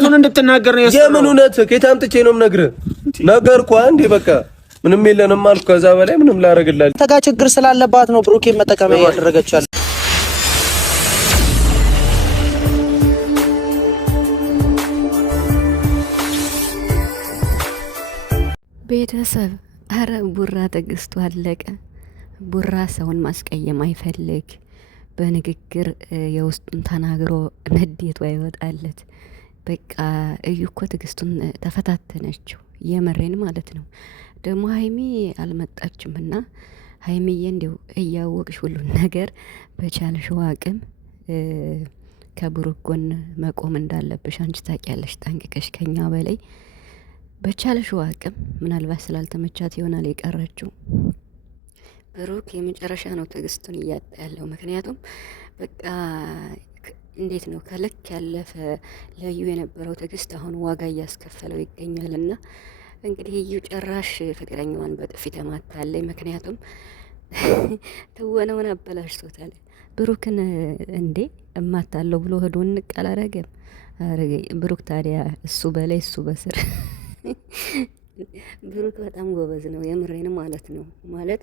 እውነቱን እንድትናገር ነው ያሰበው። የምን እውነት ከየት አምጥቼ ነው የምነግርህ? ነገርኩህ አንዴ በቃ ምንም የለንም አልኩ። ከዛ በላይ ምንም ላደርግልህ ተጋ ችግር ስላለባት ነው ብሩኬን መጠቀሚያ ያደረገችው ያለ ቤተሰብ። አረ ቡራ ትዕግስቱ አለቀ። ቡራ ሰውን ማስቀየም አይፈልግ። በንግግር የውስጡን ተናግሮ ንዴቱ አይወጣለት። በቃ እዩ እኮ ትዕግስቱን ተፈታተነችው። የመሬን ማለት ነው። ደግሞ ሀይሚ አልመጣችምና ሀይሚዬ እንዲው እያወቅሽ ሁሉን ነገር በቻልሽው አቅም ከብሩክ ጎን መቆም እንዳለብሽ አንቺ ታውቂያለሽ ጠንቅቀሽ ከኛ በላይ። በቻልሽው አቅም ምናልባት ስላልተመቻት ይሆናል የቀረችው። ብሩክ የመጨረሻ ነው ትዕግስቱን እያጣ ያለው። ምክንያቱም በቃ እንዴት ነው ከልክ ያለፈ ለዩ የነበረው ትዕግስት አሁን ዋጋ እያስከፈለው ይገኛልና እንግዲህ እዩ ጨራሽ ፍቅረኛዋን በጥፊ ተማታለች። ምክንያቱም ትወነውን አበላሽቶታል። ብሩክን እንዴ እማታለው ብሎ ሄዶ እንቀላረገም ብሩክ ታዲያ እሱ በላይ እሱ በስር ብሩክ በጣም ጎበዝ ነው። የምሬን ማለት ነው። ማለት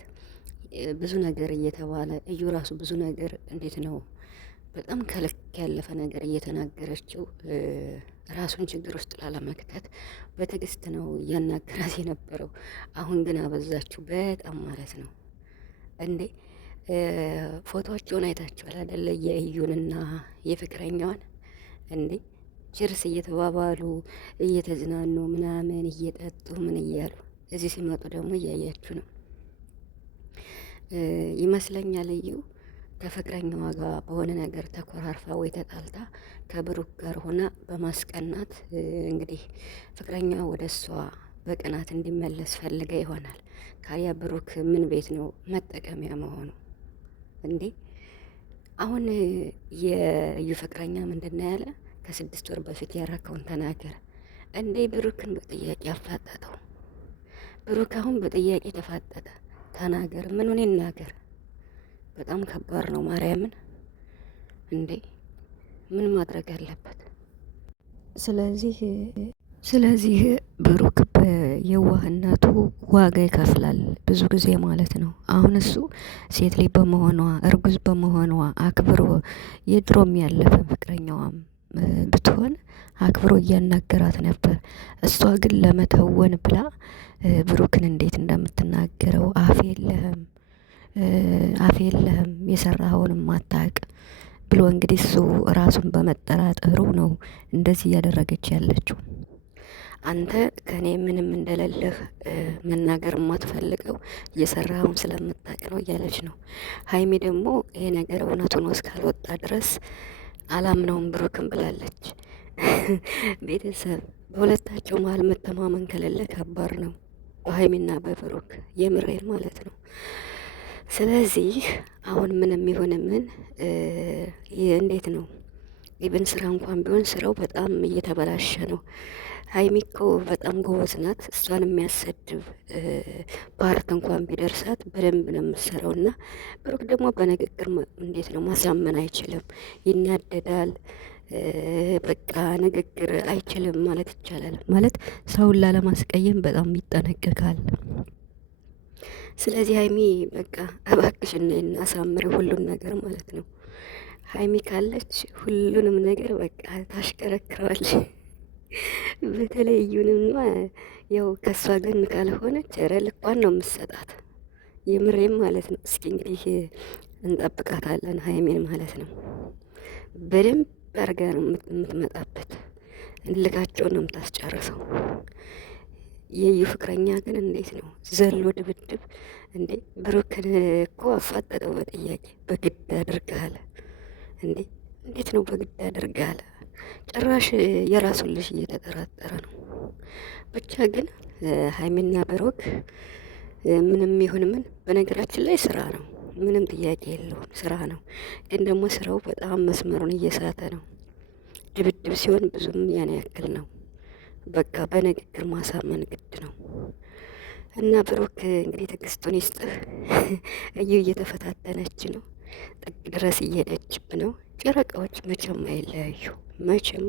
ብዙ ነገር እየተባለ እዩ ራሱ ብዙ ነገር እንዴት ነው በጣም ከልክ ያለፈ ነገር እየተናገረችው ራሱን ችግር ውስጥ ላለመክተት በትዕግስት ነው እያናገራት የነበረው። አሁን ግን አበዛችሁ በጣም ማለት ነው። እንዴ ፎቶቸውን አይታችኋል አይደለ? የእዩንና የፍቅረኛዋን እንዴ ችርስ እየተባባሉ እየተዝናኑ ምናምን እየጠጡ ምን እያሉ እዚህ ሲመጡ ደግሞ እያያችሁ ነው ይመስለኛል። እዩ ከፍቅረኛዋ ጋር በሆነ ነገር ተኮራርፋ ወይ ተጣልታ ከብሩክ ጋር ሆና በማስቀናት እንግዲህ ፍቅረኛዋ ወደ እሷ በቅናት እንዲመለስ ፈልጋ ይሆናል። ካያ ብሩክ ምን ቤት ነው መጠቀሚያ መሆኑ እንዴ? አሁን የእዩ ፍቅረኛ ምንድነው ያለ? ከ6 ወር በፊት ያረከውን ተናገረ እንዴ? ብሩክን በጥያቄ አፋጠጠው። ብሩክ አሁን በጥያቄ ተፋጠጠ። ተናገር፣ ምኑን ይናገር? በጣም ከባድ ነው። ማርያምን እንዴ ምን ማድረግ አለበት? ስለዚህ ብሩክ በየዋህነቱ ዋጋ ይከፍላል ብዙ ጊዜ ማለት ነው። አሁን እሱ ሴት ልጅ በመሆኗ እርጉዝ በመሆኗ አክብሮ የድሮም ያለፈ ፍቅረኛዋም ብትሆን አክብሮ እያናገራት ነበር። እሷ ግን ለመተወን ብላ ብሩክን እንዴት እንደምትናገረው አፍ የለህም የሰራኸውንም አታውቅ ብሎ እንግዲህ እሱ ራሱን በመጠራጠሩ ነው እንደዚህ እያደረገች ያለችው። አንተ ከኔ ምንም እንደሌለህ መናገር የማትፈልገው እየሰራውን ስለምታውቅ ነው እያለች ነው። ሀይሚ ደግሞ ይሄ ነገር እውነቱን እስካልወጣ ድረስ አላምነውም ብሩክን ብላለች። ቤተሰብ በሁለታቸው መሀል መተማመን ከሌለ ከባድ ነው፣ በሀይሚና በብሩክ የምሬን ማለት ነው። ስለዚህ አሁን ምንም ይሁን ምን እንዴት ነው ኢብን ስራ እንኳን ቢሆን ስራው በጣም እየተበላሸ ነው። ሀይሚ እኮ በጣም ጎበዝ ናት። እሷን የሚያሰድብ ፓርት እንኳን ቢደርሳት በደንብ ነው የምትሰራው። እና ብሩክ ደግሞ በንግግር እንዴት ነው ማሳመን አይችልም፣ ይናደዳል። በቃ ንግግር አይችልም ማለት ይቻላል። ማለት ሰውን ላለማስቀየም በጣም ይጠነቀቃል። ስለዚህ ሀይሚ በቃ እባክሽን እናሳምሪ ሁሉን ነገር ማለት ነው። ሀይሚ ካለች ሁሉንም ነገር በቃ ታሽከረክረዋለች። በተለይ እዩንማ ያው ከእሷ ግን ካልሆነች ኧረ ልኳን ነው የምትሰጣት። የምሬም ማለት ነው። እስኪ እንግዲህ እንጠብቃታለን ሀይሜን ማለት ነው። በደንብ አርጋ ነው የምትመጣበት። ልካቸውን ነው የምታስጨርሰው። የዩ ፍቅረኛ ግን እንዴት ነው ዘሎ ድብድብ እንዴ! ብሩክን እኮ አፋጠጠው በጥያቄ በግድ አድርገሃል እንዴ! እንዴት ነው በግድ አድርገሃል? ጭራሽ የራሱን ልጅ እየተጠራጠረ ነው። ብቻ ግን ሀይሚና ብሩክ ምንም ይሁን ምን በነገራችን ላይ ስራ ነው፣ ምንም ጥያቄ የለውም ስራ ነው። ግን ደግሞ ስራው በጣም መስመሩን እየሳተ ነው። ድብድብ ሲሆን ብዙም ያን ያክል ነው። በቃ በንግግር ማሳመን ግድ ነው። እና ብሩክ እንግዲህ ትዕግስቱን ይስጥህ። እዩ እየተፈታተነች ነው፣ ጥግ ድረስ እየሄደችብ ነው። ጨረቃዎች መቼም አይለያዩ መቼም